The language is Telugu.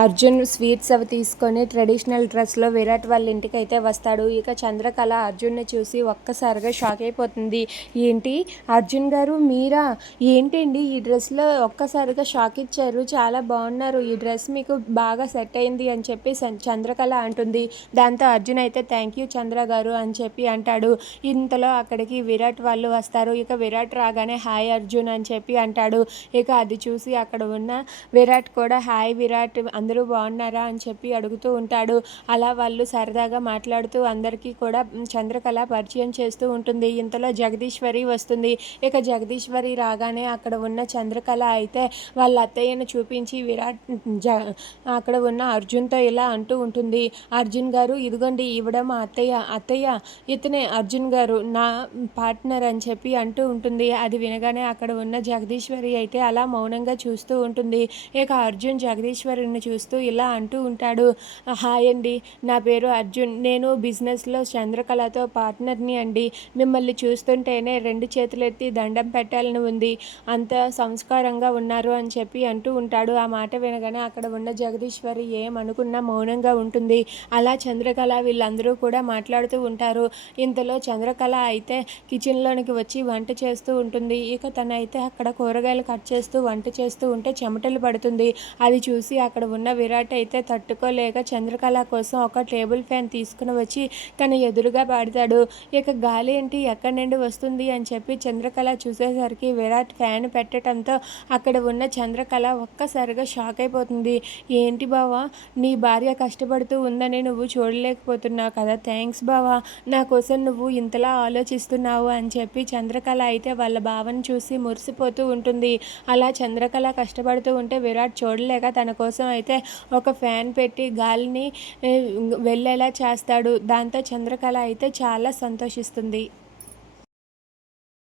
అర్జున్ స్వీట్స్ అవి తీసుకొని ట్రెడిషనల్ డ్రెస్లో విరాట్ వాళ్ళ ఇంటికి అయితే వస్తాడు. ఇక చంద్రకళ అర్జున్ని చూసి ఒక్కసారిగా షాక్ అయిపోతుంది. ఏంటి? అర్జున్ గారు మీరా? ఏంటండి ఈ డ్రెస్లో ఒక్కసారిగా షాక్ ఇచ్చారు? చాలా బాగున్నారు. ఈ డ్రెస్ మీకు బాగా సెట్ అయింది అని చెప్పి చంద్రకళ అంటుంది. దాంతో అర్జున్ అయితే థ్యాంక్ యూ చంద్ర గారు అని చెప్పి అంటాడు. ఇంతలో అక్కడికి విరాట్ వాళ్ళు వస్తారు. ఇక విరాట్ రాగానే హాయ్ అర్జున్ అని చెప్పి అంటాడు. ఇక అది చూసి అక్కడ ఉన్న విరాట్ కూడా హాయ్ విరాట్ అందరూ బాగున్నారా అని చెప్పి అడుగుతూ ఉంటాడు. అలా వాళ్ళు సరదాగా మాట్లాడుతూ అందరికీ కూడా చంద్రకళ పరిచయం చేస్తూ ఉంటుంది. ఇంతలో జగదీశ్వరి వస్తుంది. ఇక జగదీశ్వరి రాగానే అక్కడ ఉన్న చంద్రకళ అయితే వాళ్ళ అత్తయ్యను చూపించి విరాట్ జ అక్కడ ఉన్న అర్జున్తో ఇలా అంటూ ఉంటుంది. అర్జున్ గారు ఇదిగోండి ఇవ్వడం మా అత్తయ్య అత్తయ్య ఇతనే అర్జున్ గారు నా పార్ట్నర్ అని చెప్పి అంటూ ఉంటుంది. అది వినగానే అక్కడ ఉన్న జగదీశ్వరి అయితే అలా మౌనంగా చూస్తూ ఉంటుంది. ఇక అర్జున్ జగదీశ్వరిని చూస్తూ ఇలా అంటూ ఉంటాడు. హాయ్ అండి నా పేరు అర్జున్. నేను బిజినెస్లో చంద్రకళతో పార్ట్నర్ని అండి. మిమ్మల్ని చూస్తుంటేనే రెండు చేతులెత్తి దండం పెట్టాలని ఉంది. అంత సంస్కారంగా ఉన్నారు అని చెప్పి అంటూ ఉంటాడు. ఆ మాట వినగానే అక్కడ ఉన్న జగదీశ్వరి ఏమనుకున్నా మౌనంగా ఉంటుంది. అలా చంద్రకళ వీళ్ళందరూ కూడా మాట్లాడుతూ ఉంటారు. ఇంతలో చంద్రకళ అయితే కిచెన్లోనికి వచ్చి వంట చేస్తూ ఉంటుంది. ఇక తనైతే అక్కడ కూరగాయలు కట్ చేస్తూ వంట చేస్తూ ఉంటే చెమటలు పడుతుంది. అది చూసి అక్కడ ఉన్న విరాట్ అయితే తట్టుకోలేక చంద్రకళ కోసం ఒక టేబుల్ ఫ్యాన్ తీసుకుని వచ్చి తన ఎదురుగా పాడతాడు. ఇక గాలి ఏంటి? ఎక్కడి నుండి వస్తుంది? అని చెప్పి చంద్రకళ చూసేసరికి విరాట్ ఫ్యాన్ పెట్టడంతో అక్కడ ఉన్న చంద్రకళ ఒక్కసారిగా షాక్ అయిపోతుంది. ఏంటి బావా? నీ భార్య కష్టపడుతూ ఉందని నువ్వు చూడలేకపోతున్నావు కదా. థ్యాంక్స్ బావా. నా కోసం నువ్వు ఇంతలా ఆలోచిస్తున్నావు అని చెప్పి చంద్రకళ అయితే వాళ్ళ భావన చూసి మురిసిపోతూ ఉంటుంది. అలా చంద్రకళ కష్టపడుతూ ఉంటే విరాట్ చూడలేక తన కోసం అయితే అయితే ఒక ఫ్యాన్ పెట్టి గాలిని వెళ్ళేలా చేస్తాడు. దాంతో చంద్రకళ అయితే చాలా సంతోషిస్తుంది.